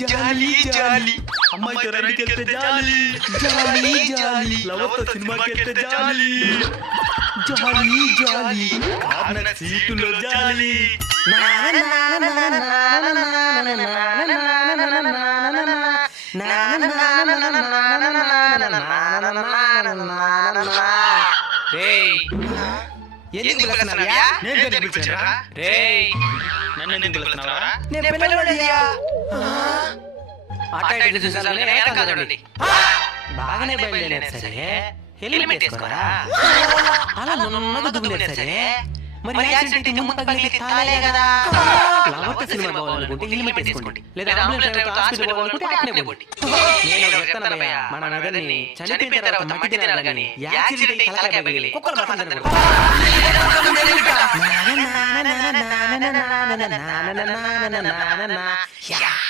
జాలి జాలి అమ్మాయితో రైడ్కెళ్తే జాలి జాలి జాలి లవర్తో సినిమాకెళ్తే జాలి జాలి జాలి కార్నర్ సీటులో జాలి ఎందుకు పిలుస్తున్నావయ్యా? నేను పిలిచారా? రేయ్, నన్ను ఎందుకు పిలుస్తున్నావా? నేను పిల్లవాడియ్యా. అటు ఇటు చూసాలని వెనకాల చూడండి. బాగానే బయలుదేరారు సరే, హెల్మెట్ వేసుకోరా. అలా నున్నగా దువ్వులేరు సరే, మరి యాక్సిడెంట్ అయితే ముందు తగిలితే తాళే కదా. లవర్తో సినిమా పోవాలనుకుంటే హెల్మెట్ వేసుకోండి, లేదా అంబులెన్స్ డ్రైవర్తో హాస్పిటల్ పోవాలనుకుంటే అట్నే పోండి. నేను చెప్తాను భయ్యా, మన నగర్ని చనిపోయిన తర్వాత మట్టి తినాలి కానీ యాక్సిడెంట్ అయితే తలకాయ పగిలి కుక్కలు పడుతుంది.